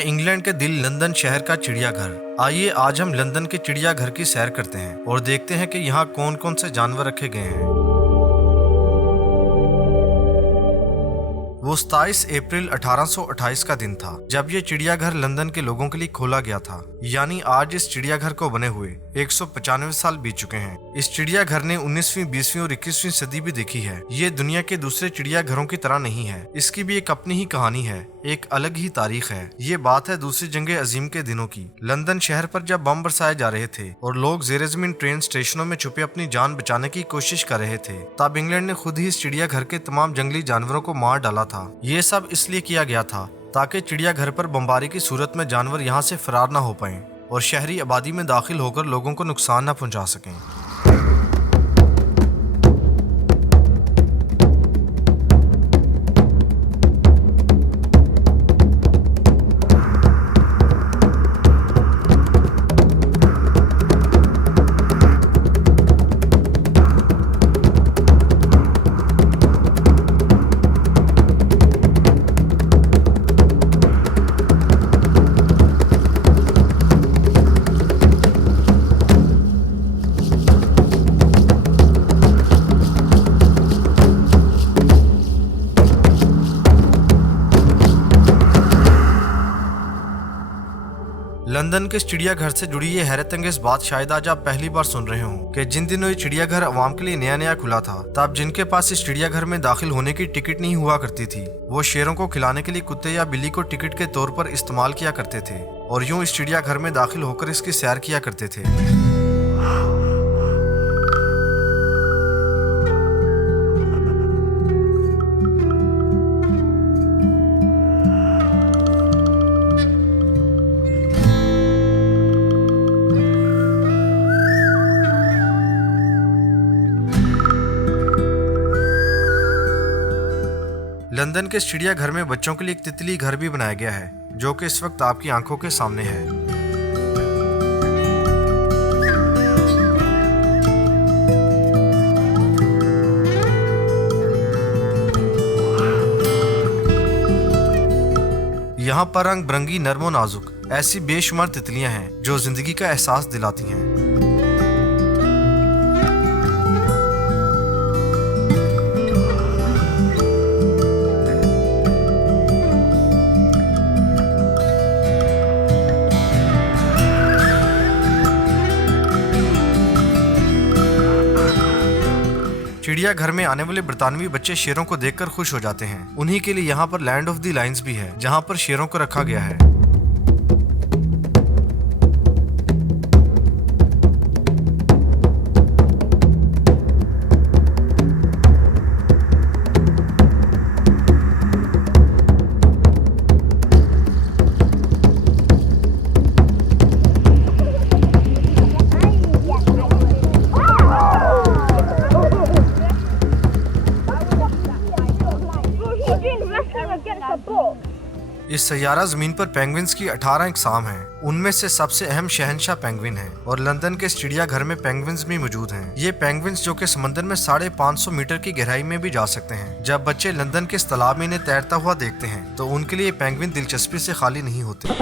है इंग्लैंड के दिल लंदन शहर का चिड़ियाघर। आइए आज हम लंदन के चिड़ियाघर की सैर करते हैं और देखते हैं कि यहाँ कौन कौन से जानवर रखे गए हैं। वो 27 अप्रैल 1828 का दिन था जब ये चिड़ियाघर लंदन के लोगों के लिए खोला गया था। यानी आज इस चिड़ियाघर को बने हुए 195 साल बीत चुके हैं। इस चिड़ियाघर ने 19वीं, 20वीं और 21वीं सदी भी देखी है। ये दुनिया के दूसरे चिड़ियाघरों की तरह नहीं है। इसकी भी एक अपनी ही कहानी है, एक अलग ही तारीख है। ये बात है दूसरी जंग अजीम के दिनों की। लंदन शहर पर जब बम बरसाए जा रहे थे और लोग जेर ज़मीन ट्रेन स्टेशनों में छुपे अपनी जान बचाने की कोशिश कर रहे थे, तब इंग्लैंड ने खुद ही इस चिड़ियाघर के तमाम जंगली जानवरों को मार डाला था। ये सब इसलिए किया गया था ताकि चिड़ियाघर पर बमबारी की सूरत में जानवर यहाँ से फरार न हो पाएं और शहरी आबादी में दाखिल होकर लोगों को नुकसान न पहुँचा सकें। लंदन के चिड़ियाघर से जुड़ी ये हैरतअंगेज बात शायद आज आप पहली बार सुन रहे हो कि जिन दिनों ये चिड़ियाघर आवाम के लिए नया नया खुला था, तब जिनके पास इस चिड़ियाघर में दाखिल होने की टिकट नहीं हुआ करती थी, वो शेरों को खिलाने के लिए कुत्ते या बिल्ली को टिकट के तौर पर इस्तेमाल किया करते थे और यूं इस चिड़ियाघर में दाखिल होकर इसकी सैर किया करते थे। लंदन के चिड़ियाघर में बच्चों के लिए एक तितली घर भी बनाया गया है, जो कि इस वक्त आपकी आंखों के सामने है। यहाँ पर रंग बिरंगी, नर्म और नाजुक ऐसी बेशुमार तितलियां हैं जो जिंदगी का एहसास दिलाती हैं। चिड़ियाघर में आने वाले बरतानवी बच्चे शेरों को देखकर खुश हो जाते हैं। उन्हीं के लिए यहाँ पर लैंड ऑफ द लायंस भी है, जहाँ पर शेरों को रखा गया है। इस सैयारा जमीन पर पेंगुइन्स की 18 इकसाम हैं। उनमें से सबसे अहम शहंशाह पेंगुइन है और लंदन के चिड़ियाघर में पेंगुइन्स भी मौजूद हैं। ये पेंगुइन्स जो कि समंदर में 550 मीटर की गहराई में भी जा सकते हैं। जब बच्चे लंदन के इस तालाब में इन्हें तैरता हुआ देखते हैं तो उनके लिए पेंगुइन दिलचस्पी से खाली नहीं होते।